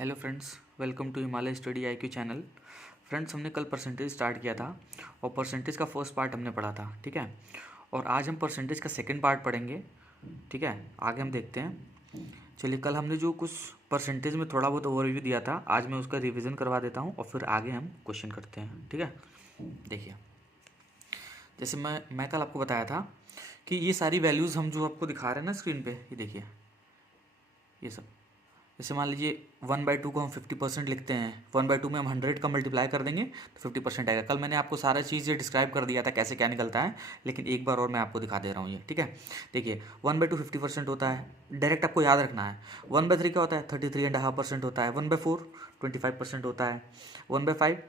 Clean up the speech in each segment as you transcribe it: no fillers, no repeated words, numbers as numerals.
Hello friends, welcome to Himalaya study IQ channel. Friends, हमने कल percentage start किया था और परसेंटेज का फर्स्ट पार्ट हमने पढ़ा था, ठीक है। और आज हम परसेंटेज का सेकंड पार्ट पढ़ेंगे, ठीक है। आगे हम देखते हैं। चलिए, कल हमने जो कुछ परसेंटेज में थोड़ा बहुत ओवरव्यू दिया था, आज मैं उसका रिवीजन करवा देता हूँ और फिर आगे हम क्वेश्चन करते हैं, ठीक है। देखिए, जैसे मैं कल आपको बताया था कि ये सारी वैल्यूज़ हम जो आपको दिखा रहे हैं ना स्क्रीन पे, ये देखिए, ये सब। जैसे मान लीजिए 1/2 को हम 50% लिखते हैं, 1/2 में हम 100 का मल्टीप्लाई कर देंगे तो 50% आएगा। कल मैंने आपको सारा चीज़ ये डिस्क्राइब कर दिया था कैसे क्या निकलता है, लेकिन एक बार और मैं आपको दिखा दे रहा हूँ ये, ठीक है। देखिए, 1/2 50% होता है, डायरेक्ट आपको याद रखना है। 1/3 क्या होता है, 33.5% होता है। 1/4 25% होता है। 1/5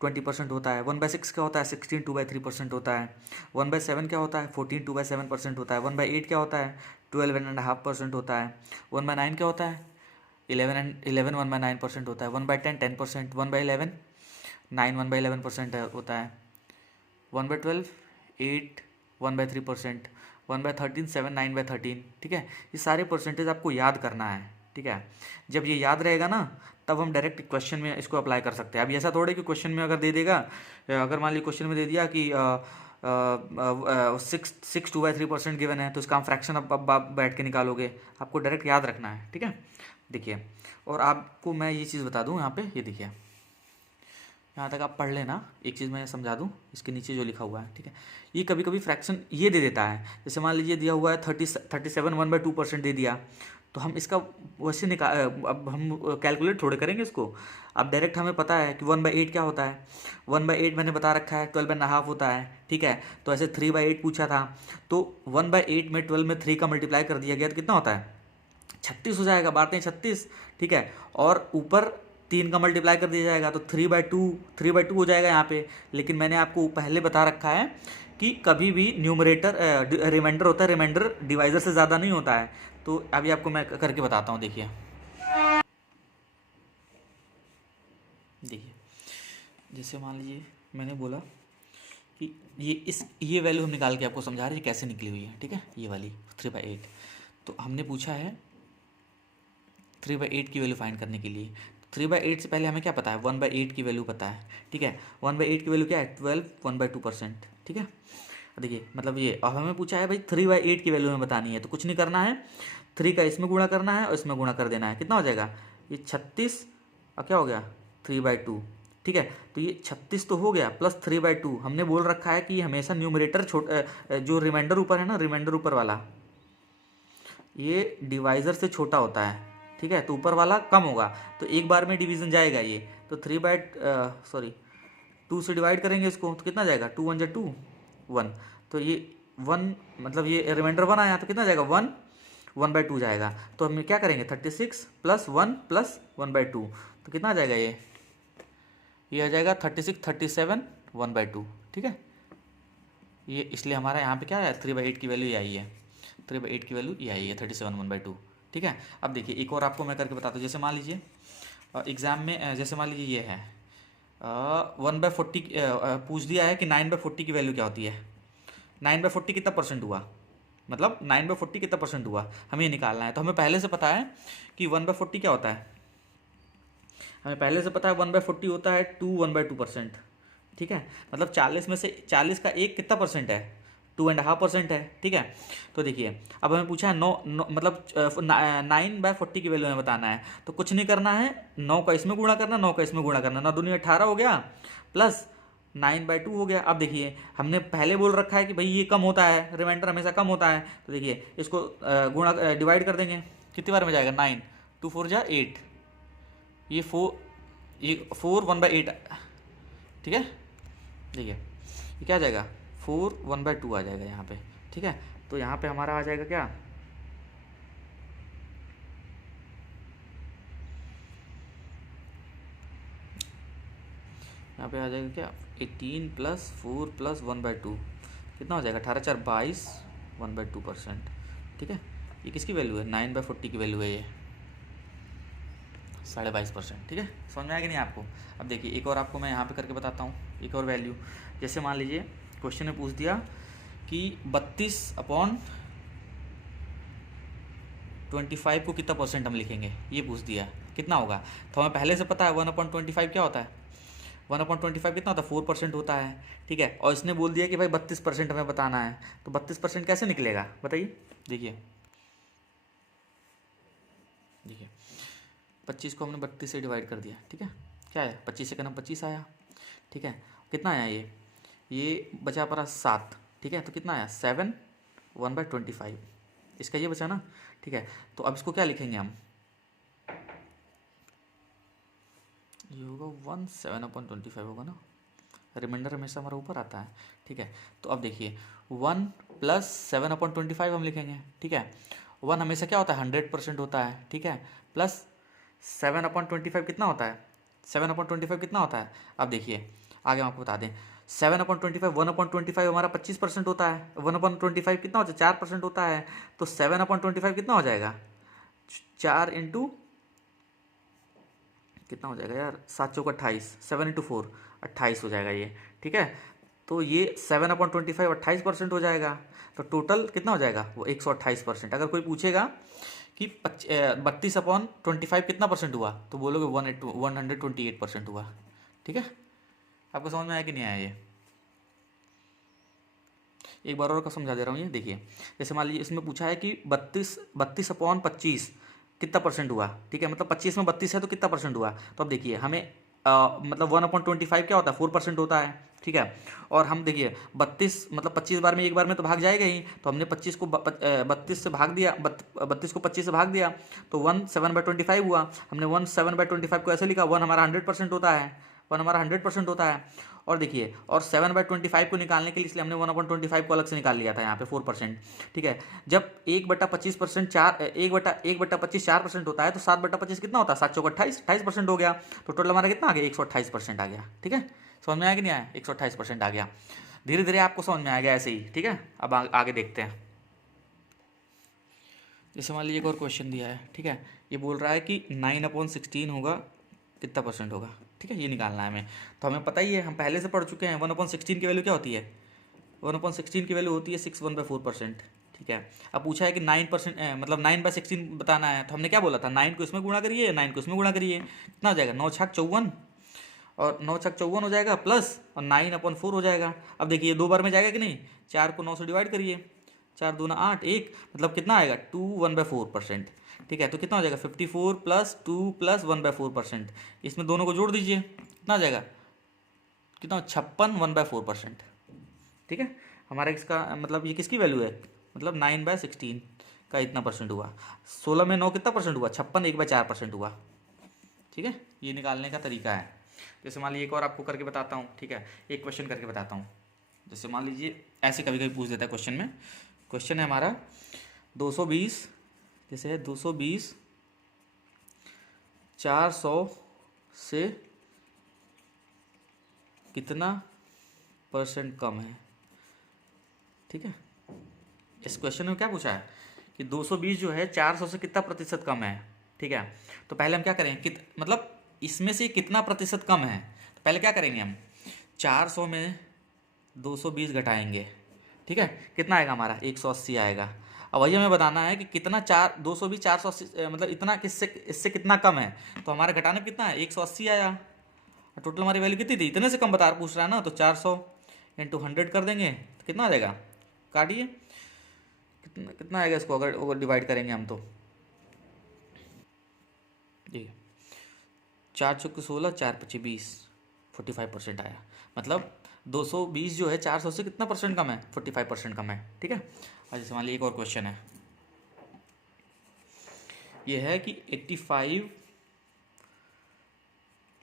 20% होता है। 1/6 क्या होता है, 16 2/3% होता है। 1/7 क्या होता है, 14 2/7% होता है। 1/8 क्या होता है, 12.5% होता है। 1/9 क्या होता है, 11 1/9% होता है। 1/10 10%। 1/11 9 1/11% होता है। 1/12 8 1/3%। 1/13 7 9/13, ठीक है। ये सारे परसेंटेज आपको याद करना है, ठीक है। जब ये याद रहेगा ना, तब हम डायरेक्ट क्वेश्चन में इसको अप्लाई कर सकते हैं। अब ऐसा थोड़े कि क्वेश्चन में अगर दे देगा, अगर मान लीजिए क्वेश्चन में दे दिया कि 6 2/3% गिवन है, तो इसका हम फ्रैक्शन अब आप बैठ के निकालोगे। आपको डायरेक्ट याद रखना है, ठीक है। देखिए, और आपको मैं ये चीज़ बता दूं, यहाँ पे ये देखिए, यहाँ तक आप पढ़ लेना। एक चीज़ मैं समझा दूं, इसके नीचे जो लिखा हुआ है, ठीक है। ये कभी कभी फ्रैक्शन ये दे देता है। जैसे मान लीजिए दिया हुआ है 37 1/2% दे दिया, तो हम इसका वैसे अब हम कैलकुलेट थोड़े करेंगे इसको। अब डायरेक्ट हमें पता है कि 1/8 क्या होता है। 1/8 मैंने बता रखा है 12.5 होता है, ठीक है। तो ऐसे 3/8 पूछा था, तो 1/8 में 12 में 3 का मल्टीप्लाई कर दिया गया तो कितना होता है, 36 हो जाएगा। बारते हैं 36, ठीक है। और ऊपर 3 का मल्टीप्लाई कर दिया जाएगा तो 3/2 हो जाएगा यहाँ पे। लेकिन मैंने आपको पहले बता रखा है कि कभी भी न्यूमरेटर रिमाइंडर होता है, रिमाइंडर डिवाइजर से ज़्यादा नहीं होता है। तो अभी आपको मैं करके बताता हूँ। देखिए देखिए, जैसे मान लीजिए मैंने बोला कि ये वैल्यू हम निकाल के आपको समझा रहे हैं कैसे निकली हुई है, ठीक है। ये वाली 3/8, तो हमने पूछा है 3/8 की वैल्यू फाइंड करने के लिए। 3/8 से पहले हमें क्या पता है, 1/8 की वैल्यू पता है, ठीक है। 1/8 की वैल्यू क्या है, 12 1/2%, ठीक है। देखिए, मतलब ये अब हमें पूछा है भाई 3/8 की वैल्यू हमें बतानी है, तो कुछ नहीं करना है, 3 का इसमें गुणा करना है और इसमें गुणा कर देना है। कितना हो जाएगा, ये 36 और क्या हो गया 3/2, ठीक है। तो ये 36 तो हो गया, प्लस 3/2। हमने बोल रखा है कि हमेशा न्यूमरेटर जो रिमाइंडर ऊपर है ना, रिमाइंडर ऊपर वाला, ये डिवाइजर से छोटा होता है, ठीक है। तो ऊपर वाला कम होगा, तो एक बार में डिवीजन जाएगा ये। तो 2 से डिवाइड करेंगे इसको, तो कितना जाएगा, 2 1 2 1। तो ये 1, मतलब ये रिमाइंडर 1 आया, तो कितना जाएगा 1 1/2 जाएगा। तो हम क्या करेंगे, 36 + 1 + 1/2, तो कितना आ जाएगा ये आ जाएगा 36 37 1/2, ठीक है। ये इसलिए हमारा यहाँ पे क्या है, 3/8 की वैल्यू ये आई है। 3/8 की वैल्यू ये आई है 37 1/2, ठीक है। अब देखिए, एक और आपको मैं करके बताता हूँ। जैसे मान लीजिए एग्ज़ाम में जैसे मान लीजिए ये है 1/40 पूछ दिया है कि 9/40 की वैल्यू क्या होती है। 9/40 कितना परसेंट हुआ, मतलब 9/40 कितना परसेंट हुआ, हमें ये निकालना है। तो हमें पहले से पता है कि 1/40 क्या होता है, हमें पहले से पता है 1/40 होता है 1/2%, ठीक है। मतलब 40 में से 40 का एक कितना परसेंट है, 2.5% है, ठीक है। तो देखिए, अब हमें पूछा है 9 मतलब 9/40 की वैल्यू हमें बताना है। तो कुछ नहीं करना है, 9 का इसमें गुणा करना, 9 का इसमें गुणा करना, 9 दूनी 18 हो गया, प्लस 9/2 हो गया। अब देखिए, हमने पहले बोल रखा है कि भाई ये कम होता है, रिमाइंडर हमेशा कम होता है। तो देखिए, इसको गुणा डिवाइड कर देंगे, कितनी बार में जाएगा, 9 2 4 जा 8, ये 4 1/8, ठीक है। देखिए, ये क्या आ जाएगा, 4 1/2 आ जाएगा यहाँ पे, ठीक है। तो यहाँ पे हमारा आ जाएगा क्या, यहाँ पे आ जाएगा क्या, 18 + 4 + 1/2, कितना हो जाएगा, 18 4 22 1/2%, ठीक है। ये किसकी वैल्यू है, 9/40 की वैल्यू है ये 22.5%, ठीक है। समझ में आया कि नहीं आपको। अब देखिए, एक और आपको मैं यहाँ पे करके बताता हूँ, एक और वैल्यू। जैसे मान लीजिए क्वेश्चन में पूछ दिया कि 32/25 को कितना परसेंट हम लिखेंगे, ये पूछ दिया कितना होगा? तो हमें पहले से पता है 1/25 क्या होता है, 1/25 कितना होता है, 4% होता है, ठीक है। और इसने बोल दिया कि भाई 32% हमें बताना है, तो 32% कैसे निकलेगा बताइए। देखिए देखिए 25 को हमने 32 से डिवाइड कर दिया, ठीक है, क्या है 25 से कम 25 आया, ठीक है। कितना आया ये बचा पड़ा 7, ठीक है। तो कितना आया 7 1/25, इसका ये बचा ना, ठीक है। तो अब इसको क्या लिखेंगे हम, ये होगा 1 7/25 होगा ना, रिमाइंडर हमेशा हमारा ऊपर आता है, ठीक है। तो अब देखिए 1 + 7/25 हम लिखेंगे, ठीक है। 1 हमेशा क्या होता है 100% होता है, ठीक है, प्लस 7/25 कितना होता है, 7/25 कितना होता है। अब देखिए आगे हम आपको बता दें, 7/25 1/25 हमारा 25% होता है, 1/25 कितना होता है 4% होता है, तो 7/25 कितना हो जाएगा 4 इंटू कितना हो जाएगा यार, 7 चौक 28, 7 × 4 28 हो जाएगा ये, ठीक है। तो ये 7/25 28% हो जाएगा, तो टोटल कितना हो जाएगा वो 128%। अगर कोई पूछेगा कि 32/25 कितना परसेंट हुआ, तो बोलोगे 128% हुआ, ठीक है। आपको समझ में आया कि नहीं आया ये? एक बार और का समझा दे रहा हूँ ये देखिए। जैसे मान लीजिए इसमें पूछा है कि 32/25 कितना परसेंट हुआ, ठीक है, मतलब 25 में 32 है तो कितना परसेंट हुआ। तो अब देखिए हमें मतलब 1/25 क्या होता है 4% होता है, ठीक है। और हम देखिए 32 मतलब 25 बार में एक बार में तो भाग जाएगा ही, तो हमने 25 को 32 से भाग दिया, 32 को 25 से भाग दिया, तो 1 7/25 हुआ। हमने 1 7/25 को ऐसे लिखा, 1 हमारा 100% होता है, 1 हमारा 100% होता है। और देखिए और 7/25 को निकालने के लिए इसलिए हमने 1/25 को अलग से निकाल लिया था यहाँ पे 4%, ठीक है। जब 1/25% 1/25 4% होता है, तो 7/25 कितना होता है 7 चौक 28, 28% हो गया। तो टोटल हमारा कितना आ गया 128% आ गया, ठीक है। समझ में आया कि नहीं आया, 128% आ गया। धीरे धीरे आपको समझ में आ गया ऐसे ही, ठीक है। अब आगे देखते हैं। जैसे मान लीजिए एक और क्वेश्चन दिया है, ठीक है। ये बोल रहा है कि 9/16 होगा कितना परसेंट होगा, ठीक है, ये निकालना है हमें। तो हमें पता ही है, हम पहले से पढ़ चुके हैं 1/16 की वैल्यू क्या होती है, 1/16 की वैल्यू होती है 6 1/4%, ठीक है। अब पूछा है कि 9% मतलब 9/16 बताना है, तो हमने क्या बोला था 9 को इसमें गुणा करिए, 9 को इसमें गुणा करिए, कितना हो जाएगा 9 छक 54, और 9 छक 54 हो जाएगा, प्लस और 9/4 हो जाएगा। अब देखिए 2 बार में जाएगा कि नहीं, 4 को 9 से डिवाइड करिए, 4 दूना 8 1, मतलब कितना आएगा 2 1/4%, ठीक है। तो कितना हो जाएगा 54 + 2 + 1/4%, इसमें दोनों को जोड़ दीजिए, कितना आ जाएगा कितना 56 1/4%, ठीक है। हमारा इसका मतलब ये किसकी वैल्यू है, मतलब 9/16 का इतना परसेंट हुआ। 16 में 9 कितना परसेंट हुआ 56 1/4% हुआ, ठीक है। ये निकालने का तरीका है। जैसे मान लीजिए एक और आपको करके बताता हूँ, ठीक है, एक क्वेश्चन करके बताता हूँ। जैसे मान लीजिए ऐसे कभी कभी पूछ देता है क्वेश्चन में, क्वेश्चन है हमारा 220, जैसे है 220 400 से कितना परसेंट कम है, ठीक है। इस क्वेश्चन में क्या पूछा है कि 220 जो है 400 से कितना प्रतिशत कम है, ठीक है। तो पहले हम क्या करेंगे मतलब इसमें से कितना प्रतिशत कम है, तो पहले क्या करेंगे हम 400 में 220 घटाएंगे, ठीक है, कितना आएगा हमारा 180 आएगा। अब वही हमें बताना है कि कितना 220 480 मतलब इतना किससे इससे कितना कम है, तो हमारे घटाने में कितना है 180 आया। टोटल हमारी वैल्यू कितनी थी, इतने से कम बता पूछ रहा है ना, तो 400 × 100 कर देंगे, तो कितना आ जाएगा, काटिए कितना कितना आएगा इसको अगर डिवाइड करेंगे हम, तो ठीक 4 चौके 16 4 × 5 = 20 45% आया। मतलब 220 जो है 400 से कितना परसेंट कम है 45% कम है, ठीक है। और जैसे मान लीजिए एक और क्वेश्चन है, ये है कि 85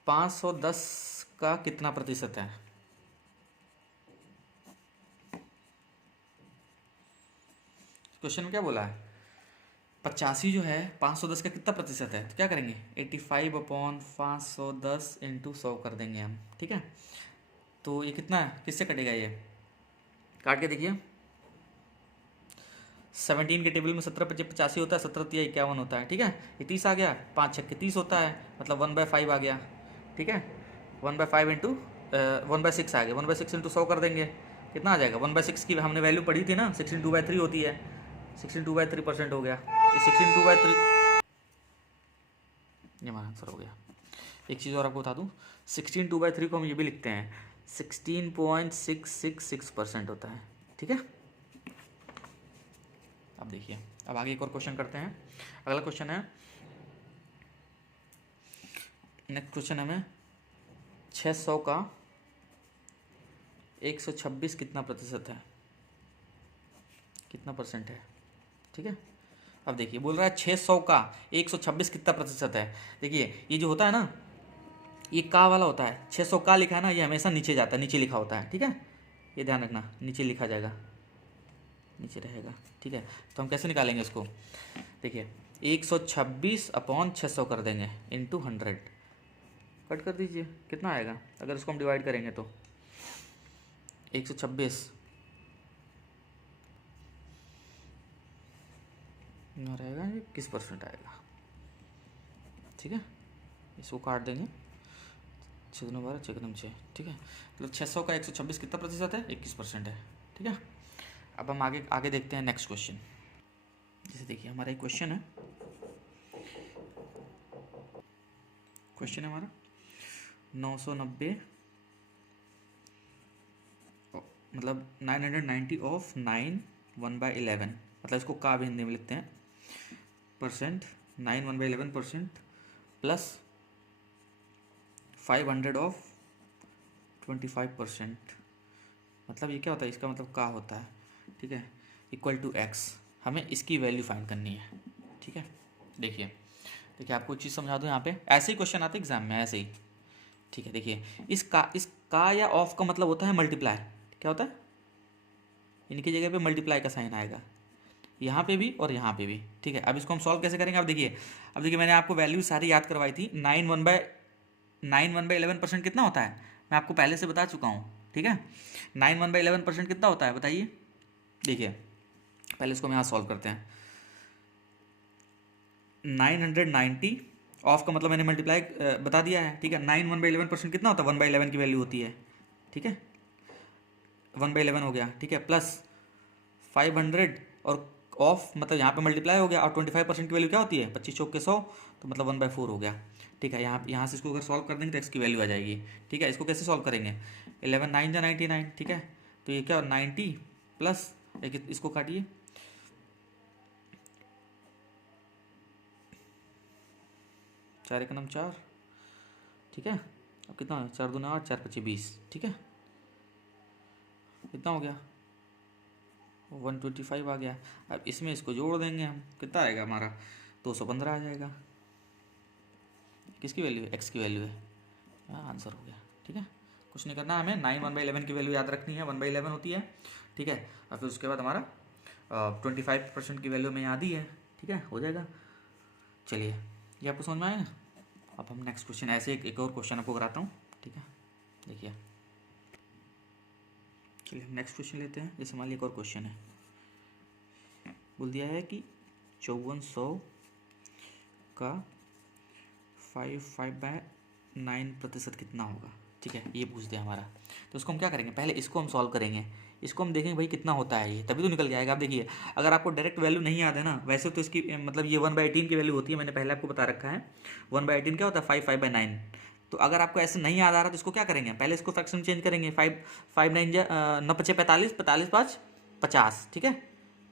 510 का कितना प्रतिशत है। क्वेश्चन में क्या बोला है 85 जो है 510 का कितना प्रतिशत है, तो क्या करेंगे 85/510 × 100 कर देंगे हम, ठीक है। तो ये कितना है, किससे कटेगा, ये काट के देखिए 17 के टेबल में 17 × 85 होता है, 17 × 51 होता है, ठीक है। ये 30 आ गया, 5 6 के 30 होता है, मतलब 1/5 आ गया, ठीक है। 1/5 × 1/6 आ गया, 1/6 × 100 कर देंगे, कितना आ जाएगा 1/6 की हमने वैल्यू पढ़ी थी ना 16/2/3 होती है, 16/2/3% हो गया। ये 16/2/3 ये हमारा आंसर हो गया। एक चीज़ और आपको बता दूँ, 16 2/3 को हम ये भी लिखते हैं 16.666% होता है, ठीक है। अब देखिए, अब आगे एक और क्वेश्चन करते हैं। अगला क्वेश्चन है, नेक्स्ट क्वेश्चन हमें 600 का 126 कितना प्रतिशत है, कितना परसेंट है, ठीक है। अब देखिए बोल रहा है 600 का 126 कितना प्रतिशत है। देखिए ये जो होता है ना, ये का वाला होता है, 600 का लिखा है ना, ये हमेशा नीचे जाता है, नीचे लिखा होता है, ठीक है। ये ध्यान रखना, नीचे लिखा जाएगा, नीचे रहेगा, ठीक है। तो हम कैसे निकालेंगे इसको, देखिए 126/600 कर देंगे इंटू 100, कट कर दीजिए, कितना आएगा अगर इसको हम डिवाइड करेंगे तो 126 ना रहेगा, ये किस परसेंट आएगा, ठीक है। इसको काट देंगे, 6 दूनी 12, 6 दूनी 6, ठीक है। मतलब 600 का 126 कितना प्रतिशत है, 21% है, ठीक है। अब हम आगे आगे देखते हैं नेक्स्ट क्वेश्चन। जैसे देखिए हमारा एक क्वेश्चन है, क्वेश्चन है हमारा 990 मतलब 990 ऑफ 9 1/11, मतलब इसको का भी हिंदी में लिखते हैं परसेंट, 9 1/11% प्लस 500 ऑफ 25%, मतलब ये क्या होता है, इसका मतलब का होता है, ठीक है, इक्वल टू एक्स। हमें इसकी वैल्यू फाइंड करनी है, ठीक है। देखिए आपको एक चीज़ समझा दूँ, यहाँ पे ऐसे ही क्वेश्चन आते हैं एग्जाम में, ऐसे ही, ठीक है। देखिए इस का या ऑफ का मतलब होता है मल्टीप्लाई, क्या होता है, इनकी जगह पे मल्टीप्लाई का साइन आएगा, यहाँ पे भी और यहाँ पे भी, ठीक है। अब इसको हम सॉल्व कैसे करेंगे, अब देखिए मैंने आपको वैल्यू सारी याद करवाई थी। 9 1/11% कितना होता है, मैं आपको पहले से बता चुका हूँ, ठीक है। 9 1/11% कितना होता है बताइए। देखिए पहले इसको हम यहाँ सॉल्व करते हैं। 990 ऑफ का मतलब मैंने मल्टीप्लाई बता दिया है, ठीक है। 9 1/11% कितना होता है, 1/11 की वैल्यू होती है, ठीक है, 1/11 हो गया, ठीक है, प्लस 500 और ऑफ मतलब यहाँ पे मल्टीप्लाई हो गया, और 25% की वैल्यू क्या होती है, 25 चौक के 100, तो मतलब 1/4 हो गया, ठीक है। यहाँ से इसको अगर सॉल्व कर देंगे तो एक्स की वैल्यू आ जाएगी, ठीक है। इसको कैसे सॉल्व करेंगे, 11 9 जा 99, ठीक है। तो ये क्या 90 प्लस इसको काटिए, 4 1 9 4, ठीक है। अब कितना 4 दूना 8, 4 5 20, ठीक है। कितना हो गया 125 आ गया। अब इसमें इसको जोड़ देंगे हम, कितना आएगा हमारा 215 आ जाएगा। किसकी वैल्यू है, एक्स की वैल्यू है, हाँ आंसर हो गया, ठीक है। कुछ नहीं करना, हमें 9 1/11 की वैल्यू याद रखनी है, 1/11 होती है, ठीक है। और फिर उसके बाद हमारा 25% की वैल्यू में याद ही है, ठीक है, हो जाएगा। चलिए ये आपको समझ में आया ना। अब हम नेक्स्ट क्वेश्चन, ऐसे एक और क्वेश्चन आपको कराता हूँ, ठीक है। देखिए चलिए हम नेक्स्ट क्वेश्चन लेते हैं। जैसे मान लीजिए एक और क्वेश्चन है, बोल दिया है कि 5400 का 5/9% कितना होगा, ठीक है, ये पूछ दिया हमारा। तो इसको हम क्या करेंगे, पहले इसको हम सॉल्व करेंगे, इसको हम देखेंगे भाई कितना होता है, ये तभी तो निकल जाएगा। आप देखिए अगर आपको डायरेक्ट वैल्यू नहीं याद है ना, वैसे तो इसकी मतलब ये 1/18 की वैल्यू होती है, मैंने पहले आपको बता रखा है 1/18 क्या होता है 5/9। तो अगर आपको ऐसे नहीं याद आ रहा तो इसको क्या करेंगे, पहले इसको फ्रैक्शन चेंज करेंगे, 5 9 9 5 45 45 5 50, ठीक है,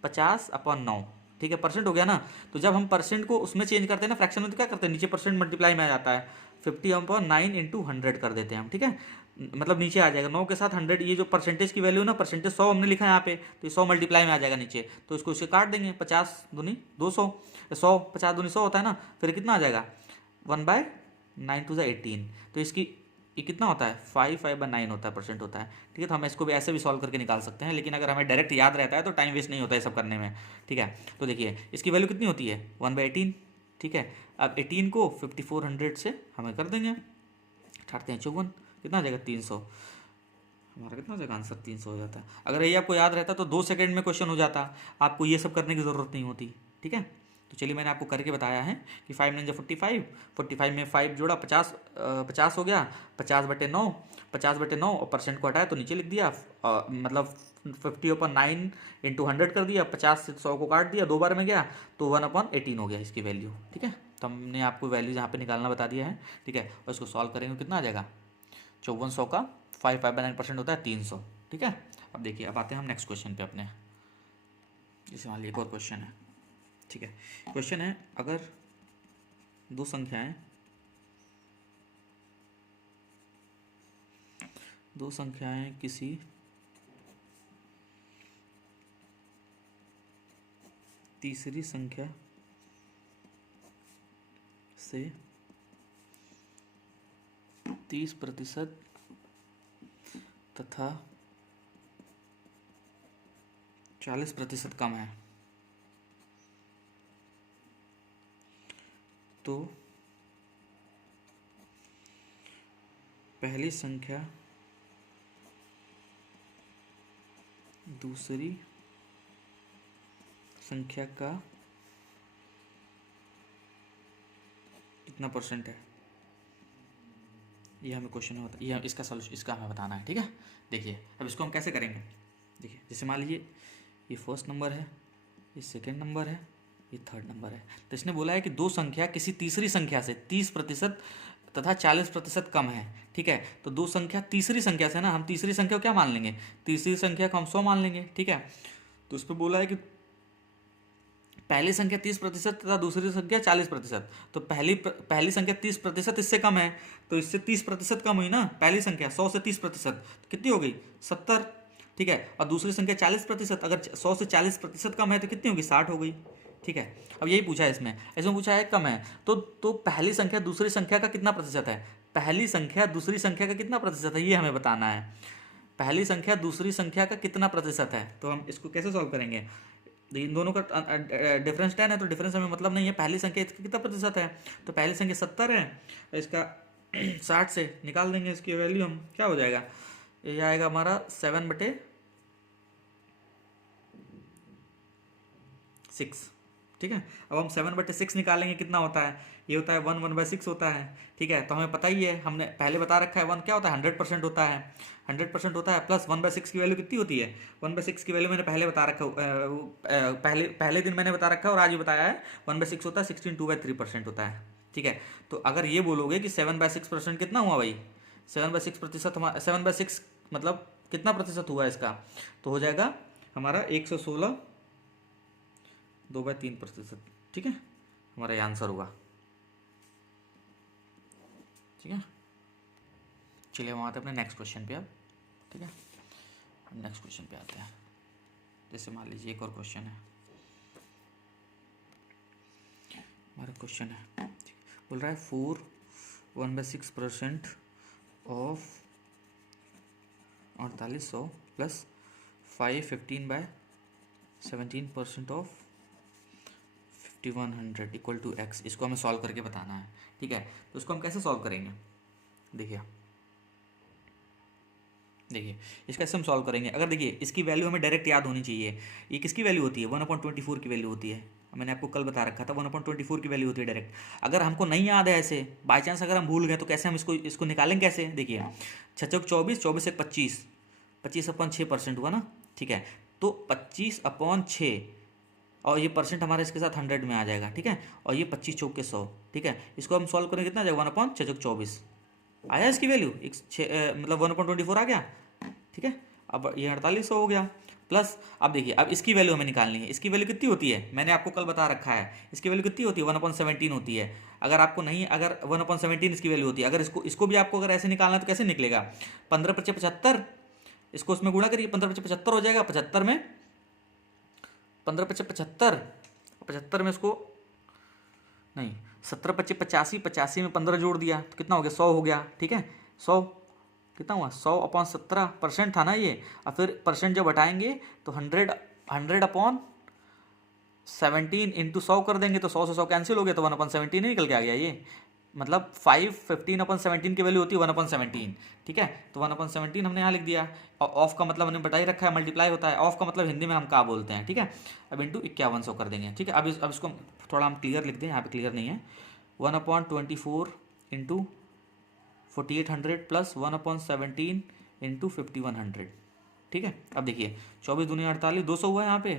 50/9, ठीक है, परसेंट हो गया ना। तो जब हम परसेंट को उसमें चेंज करते हैं ना फ्रैक्शन में, तो क्या करते हैं नीचे परसेंट मल्टीप्लाई में आ जाता है, 50/9 इंटू 100 कर देते हैं हम, ठीक है। मतलब नीचे आ जाएगा 9 के साथ 100, ये जो परसेंटेज की वैल्यू ना, परसेंटेज 100 हमने लिखा है यहाँ पे, तो 100 मल्टीप्लाई में आ जाएगा नीचे, तो इसको इससे काट देंगे, 50 दूनी 200, 100 50 दूनी 100 होता है ना, फिर कितना आ जाएगा 1/9 2 18। तो इसकी ये कितना होता है 5/9 होता है, परसेंट होता है, ठीक है। तो हम इसको भी ऐसे भी सॉल्व करके निकाल सकते हैं, लेकिन अगर हमें डायरेक्ट याद रहता है तो टाइम वेस्ट नहीं होता है सब करने में, ठीक है। तो देखिए इसकी वैल्यू कितनी होती है 1/18, ठीक है। अब 18 को 5400 से हमें कर देंगे, छाटते हैं 54, कितना आ जाएगा 300, हमारा कितना हो जाएगा आंसर 300 हो जाता है। अगर ये आपको याद रहता तो 2 सेकंड में क्वेश्चन हो जाता, आपको ये सब करने की ज़रूरत नहीं होती, ठीक है। तो चलिए मैंने आपको करके बताया है कि 5 9 45, 45 में 5 जोड़ा 50, 50 हो गया, 50/9, 50/9 और परसेंट को हटाया तो नीचे लिख दिया, मतलब 50/9 इंटू 100 कर दिया, 50 से 100 को काट दिया, 2 बार में गया तो 1/18 हो गया इसकी वैल्यू, ठीक है। तो हमने आपको वैल्यू यहाँ पे निकालना बता दिया है, ठीक है। और इसको सॉल्व करेंगे कितना आ जाएगा, 5400 का 5/9% होता है 300, ठीक है। अब देखिए, अब आते हैं हम नेक्स्ट क्वेश्चन पे अपने। जैसे मान लीजिए एक और क्वेश्चन है, ठीक है। क्वेश्चन है, अगर दो संख्याएं किसी तीसरी संख्या से 30% तथा 40% कम है, तो पहली संख्या दूसरी संख्या का कितना परसेंट है, ये हमें क्वेश्चन में ये इसका सॉल्यूशन, इसका हमें बताना है, ठीक है। देखिए, अब इसको हम कैसे करेंगे। देखिए, जैसे मान लीजिए ये फर्स्ट नंबर है, ये सेकंड नंबर है, ये थर्ड नंबर है। तो इसने बोला है कि दो संख्या किसी तीसरी संख्या से 30% तथा 40% कम है, ठीक है। तो दो संख्या तीसरी संख्या से ना, हम तीसरी संख्या को क्या मान लेंगे, तीसरी संख्या को हम 100 मान लेंगे, ठीक है। तो उस पर बोला है कि पहली संख्या 30% तथा दूसरी संख्या 40%। तो पहली संख्या 30% इससे कम है, तो इससे 30% कम हुई ना पहली संख्या, 100 से 30%, कितनी हो गई 70, ठीक है। और दूसरी संख्या 40%, अगर 100 से 40% कम है तो कितनी होगी 60 हो गई, ठीक है। अब यही पूछा है इसमें पूछा है कम है, तो पहली संख्या दूसरी संख्या का कितना प्रतिशत है, पहली संख्या दूसरी संख्या का कितना प्रतिशत है, ये हमें बताना है। पहली संख्या दूसरी संख्या का कितना प्रतिशत है, तो हम इसको कैसे सॉल्व करेंगे। इन दोनों का डिफरेंस 10 है, तो डिफरेंस हमें मतलब नहीं है। पहली संख्या इसका कितना प्रतिशत है, तो पहली संख्या 70 है, इसका 60 से निकाल देंगे इसकी वैल्यू हम, क्या हो जाएगा, ये आएगा हमारा 7/6, ठीक है। अब हम 7/6 निकालेंगे, कितना होता है, ये होता है 1/6 होता है, ठीक है। तो हमें पता ही है, हमने पहले बता रखा है 1 क्या होता है, 100% होता है, 100% होता है। प्लस 1/6 की वैल्यू कितनी होती है, 1/6 की वैल्यू मैंने पहले बता रखा, पहले दिन मैंने बता रखा है और आज भी बताया है, 1/6 होता है 16/2/3% होता है, ठीक है। तो अगर ये बोलोगे कि 7/6% कितना हुआ भाई, 7/6% 7/6 मतलब कितना प्रतिशत हुआ इसका, तो हो जाएगा हमारा 116 2/3%, ठीक है। हमारा ये आंसर होगा, ठीक है। चलिए हम आते हैं अपने नेक्स्ट क्वेश्चन पे अब, ठीक है। नेक्स्ट क्वेश्चन पे आते हैं। जैसे मान लीजिए एक और क्वेश्चन है, हमारा क्वेश्चन है, बोल रहा है 4 1/6% of 4800 plus 5 15/17% of 5100 equal to x। इसको हमें सॉल्व करके बताना है, ठीक है। तो इसको हम कैसे सॉल्व करेंगे, देखिए इसका कैसे हम सॉल्व करेंगे। अगर देखिए इसकी वैल्यू हमें डायरेक्ट याद होनी चाहिए, ये किसकी वैल्यू होती है, 1/24 की वैल्यू होती है। मैंने आपको कल बता रखा था 1/24 की वैल्यू होती है डायरेक्ट। अगर हमको नहीं याद है ऐसे, बाई चांस अगर हम भूल गए, तो कैसे हम इसको निकालेंगे कैसे, देखिए 6 चौक 24, 24 एक 25, 25/6% हुआ ना, ठीक है। तो 25/6 और ये परसेंट हमारा इसके साथ 100 में आ जाएगा, ठीक है। और ये 25 चौक के 100, ठीक है। इसको हम सॉल्व करेंगे, कितना आ जाएगा 1/6 चौक 24 आया इसकी वैल्यू, मतलब 1/24 आ गया, ठीक है। अब ये 4800 हो गया। प्लस अब देखिए, अब इसकी वैल्यू हमें निकालनी है। इसकी वैल्यू कितनी होती है, मैंने आपको कल बता रखा है, इसकी वैल्यू कितनी होती है 1/17 होती है। अगर आपको नहीं, अगर 1/17 इसकी वैल्यू होती है, अगर इसको भी आपको अगर ऐसे निकालना है तो कैसे निकलेगा, 15/75, इसको उसमें गुणा करिए, 15/75 हो जाएगा। 75 में 15/75, 75 में इसको नहीं, 17/25 85 में 15 जोड़ दिया तो कितना हो गया 100 हो गया, ठीक है। 100 कितना हुआ, 100/17% था ना ये। और फिर परसेंट जब हटाएंगे तो 100/17 इंटू 100 कर देंगे, तो 100 से 100 कैंसिल हो गया, तो 1/17 ही निकल के आ गया ये। मतलब 5 15/17 की वैल्यू होती है 1/17, ठीक है। तो 1/17 हमने यहाँ लिख दिया। और ऑफ का मतलब हमने बता ही रखा है, मल्टीप्लाई होता है। ऑफ का मतलब हिंदी में हम क्या बोलते हैं, ठीक है। अब इंटू 5100 कर देंगे, ठीक है। अब इसको थोड़ा हम क्लियर लिख दें, यहाँ पे क्लियर नहीं है। 1/24 इंटू 4800 प्लस 1/17 इंटू 5100, ठीक है। अब देखिए 24 दूनी 48, 200 हुआ यहाँ पे,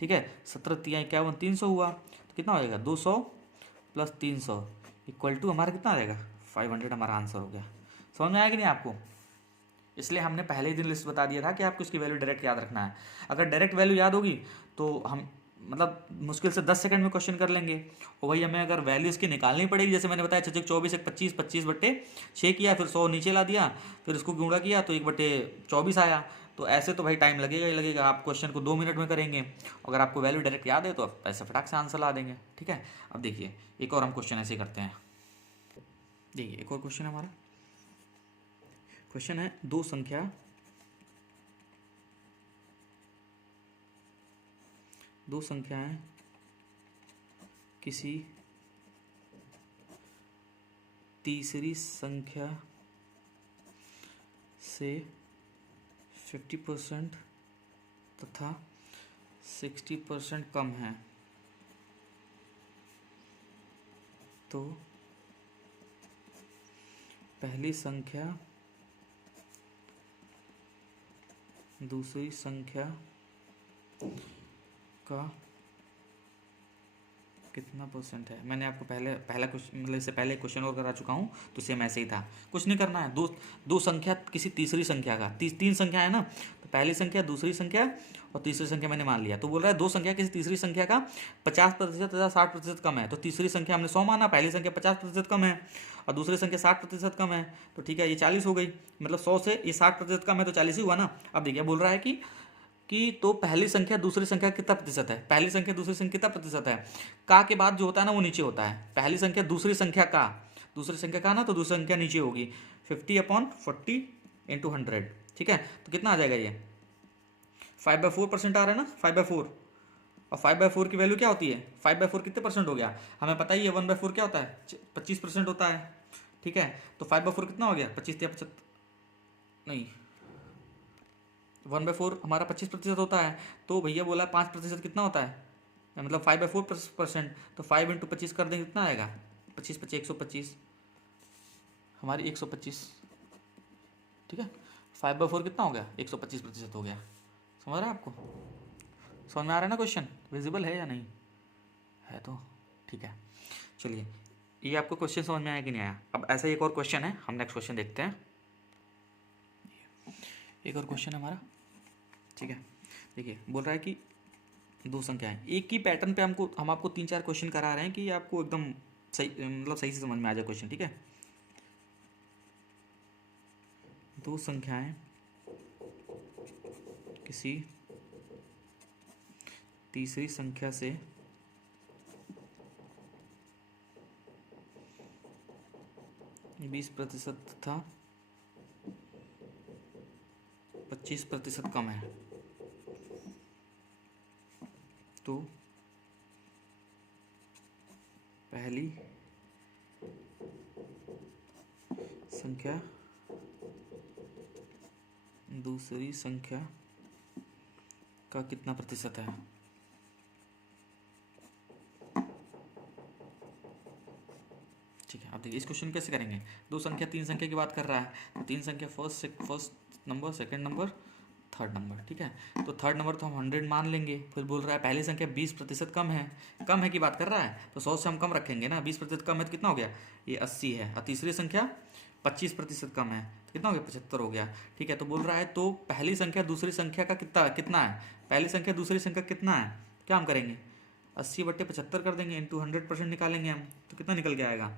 ठीक है। 17 3 51 300 हुआ, तो कितना हो जाएगा 200 प्लस 300 इक्वल टू हमारा कितना आ जाएगा 500, हमारा आंसर हो गया। समझ में आया कि नहीं आपको? इसलिए हमने पहले ही दिन लिस्ट बता दिया था कि आपको इसकी वैल्यू डायरेक्ट याद रखना है। अगर डायरेक्ट वैल्यू याद होगी तो हम मतलब मुश्किल से 10 सेकंड में क्वेश्चन कर लेंगे। और वही हमें अगर वैल्यू इसकी निकालनी पड़ेगी, जैसे मैंने बताया 6 24 1 25, 25/6 किया, फिर 100 नीचे ला दिया, फिर इसको गुणा किया तो 1/24 आया। तो ऐसे तो भाई टाइम लगेगा ही लगेगा। आप क्वेश्चन को 2 मिनट में करेंगे। अगर आपको वैल्यू डायरेक्ट याद है तो आप ऐसे फटाक से आंसर ला देंगे। ठीक है, अब देखिए एक और हम क्वेश्चन ऐसे करते हैं। देखिए एक और क्वेश्चन हमारा क्वेश्चन है दो संख्याएं किसी तीसरी संख्या से 50% तथा 60% कम है, तो पहली संख्या दूसरी संख्या का कितना परसेंट है। मैंने आपको पहला क्वेश्चन मतलब इससे पहले क्वेश्चन और करा चुका हूँ, तो सेम ऐसे ही था, कुछ नहीं करना है। दो संख्या किसी तीसरी संख्या का, तीन संख्या है ना, तो पहली संख्या दूसरी संख्या और तीसरी संख्या मैंने मान लिया। तो बोल रहा है दो संख्या किसी तीसरी संख्या का 50% तथा 60% कम है। तो तीसरी संख्या हमने 100 माना, पहली संख्या 50% कम है और दूसरी संख्या 60% कम है। तो ठीक है, ये 40 हो गई, मतलब 100 से ये 60% कम है तो 40 ही हुआ ना। अब देखिए बोल रहा है कि तो पहली संख्या दूसरी संख्या कितना प्रतिशत है, पहली संख्या दूसरी संख्या कितना प्रतिशत है। का के बाद जो होता है ना वो नीचे होता है। पहली संख्या दूसरी संख्या का ना, तो दूसरी संख्या नीचे होगी 50/40 × 100। ठीक है, तो कितना आ जाएगा ये 5/4% आ रहा है ना, 5/4। और 5/4 की वैल्यू क्या होती है, 5/4 कितने परसेंट हो गया हमें पता ही है। 1/4 क्या होता है 25% होता है। ठीक है, तो 5/4 कितना हो गया 25 या 75 नहीं 1/4 हमारा 25% होता है। तो भैया बोला 5% कितना होता है, मतलब 5/4%। तो 5 × 25 कर देंगे कितना आएगा 25 25 125, हमारी 125। ठीक है, 5/4 कितना हो गया 125% हो गया। समझ रहा है आपको, समझ में आ रहा है ना क्वेश्चन, विजिबल है या नहीं है? तो ठीक है, चलिए ये आपको क्वेश्चन समझ में आया कि नहीं आया। अब ऐसा एक और क्वेश्चन है, हम नेक्स्ट क्वेश्चन देखते हैं। एक और क्वेश्चन है हमारा, ठीक है। देखिए बोल रहा है कि दो संख्याएं, एक ही पैटर्न पे हम आपको 3-4 क्वेश्चन करा रहे हैं कि आपको एकदम सही मतलब सही से समझ में आ जाए क्वेश्चन। ठीक है, दो संख्याएं किसी तीसरी संख्या से 20% तथा 25% कम है, तो पहली संख्या दूसरी संख्या का कितना प्रतिशत है। ठीक है, अब देखिए इस क्वेश्चन कैसे करेंगे। दो संख्या तीन संख्या की बात कर रहा है, तो तीन संख्या first number, second number, third number. ठीक है, तो थर्ड नंबर तो हम 100 मान लेंगे। फिर बोल रहा है पहली संख्या 20% कम है की बात कर रहा है, तो 100 से हम कम रखेंगे ना। 20% कम है तो कितना हो गया ये 80 है। और तीसरी संख्या 25% कम है तो कितना हो गया 75 हो गया। ठीक है, तो बोल रहा है तो पहली संख्या दूसरी संख्या का कितना है, पहली संख्या दूसरी संख्या कितना है, क्या हम करेंगे 80/75 कर देंगे, इंटू 100% निकालेंगे हम, तो कितना निकल के आएगा।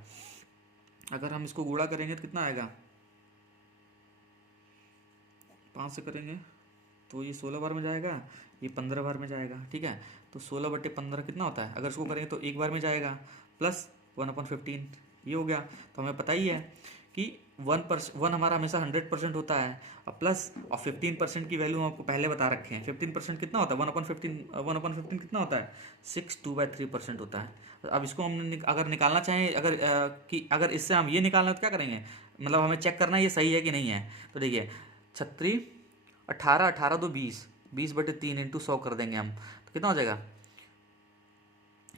अगर हम इसको गुणा करेंगे तो कितना आएगा, 5 से करेंगे तो ये 16 बार में जाएगा, ये 15 बार में जाएगा। ठीक है, तो 16/15 कितना होता है, अगर इसको करेंगे तो एक बार में जाएगा, प्लस 1/15 ये हो गया। तो हमें पता ही है कि 1 हमारा हमेशा 100% होता है, और प्लस और 15% की वैल्यू हम आपको पहले बता रखे हैं। 15% कितना होता है 1/15 कितना होता है 6 2/3% होता है। अब इसको हम अगर निकालना चाहें, अगर इससे हम ये निकालना तो क्या करेंगे, मतलब हमें चेक करना है ये सही है कि नहीं है। तो देखिए 18 तो 20/3 × 100 कर देंगे हम, तो कितना हो जाएगा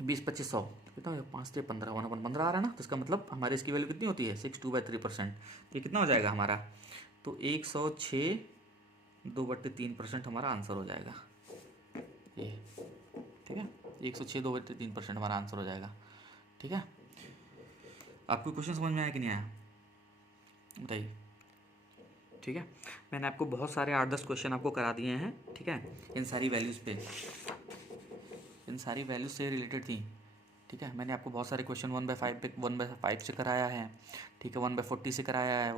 20 25 100 कितना हो जाएगा 5 3 15 1/15 आ रहा है ना। तो इसका मतलब हमारी इसकी वैल्यू कितनी होती है 6 2/3%। ये कितना हो जाएगा हमारा, तो 106 2/3% हमारा आंसर हो जाएगा ये। ठीक है, 106 2/3% हमारा आंसर हो जाएगा। ठीक है, आपको क्वेश्चन समझ में आया कि नहीं आया बताइए। ठीक है, मैंने आपको बहुत सारे 8-10 क्वेश्चन आपको करा दिए हैं। ठीक है, इन सारी वैल्यूज़ पे, इन सारी वैल्यूज से रिलेटेड थी। ठीक है, मैंने आपको बहुत सारे क्वेश्चन 1/5 पे 1/5 से कराया है। ठीक है, 1/40 से कराया है,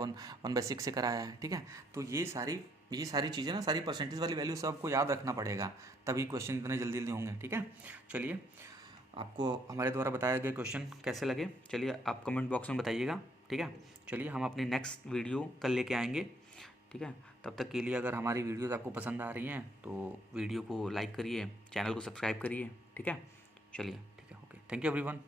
1/6 से कराया है। ठीक है, तो ये सारी चीज़ें ना, सारी परसेंटेज वाली वैल्यू सब आपको याद रखना पड़ेगा, तभी क्वेश्चन इतने जल्दी जल्दी होंगे। ठीक है, चलिए आपको हमारे द्वारा बताए गए क्वेश्चन कैसे लगे, चलिए आप कमेंट बॉक्स में बताइएगा। ठीक है, चलिए हम अपनी नेक्स्ट वीडियो कल लेके आएंगे। ठीक है, तब तक के लिए अगर हमारी वीडियोज़ आपको पसंद आ रही हैं तो वीडियो को लाइक करिए, चैनल को सब्सक्राइब करिए। ठीक है, चलिए ठीक है, ओके, थैंक यू एवरीवन।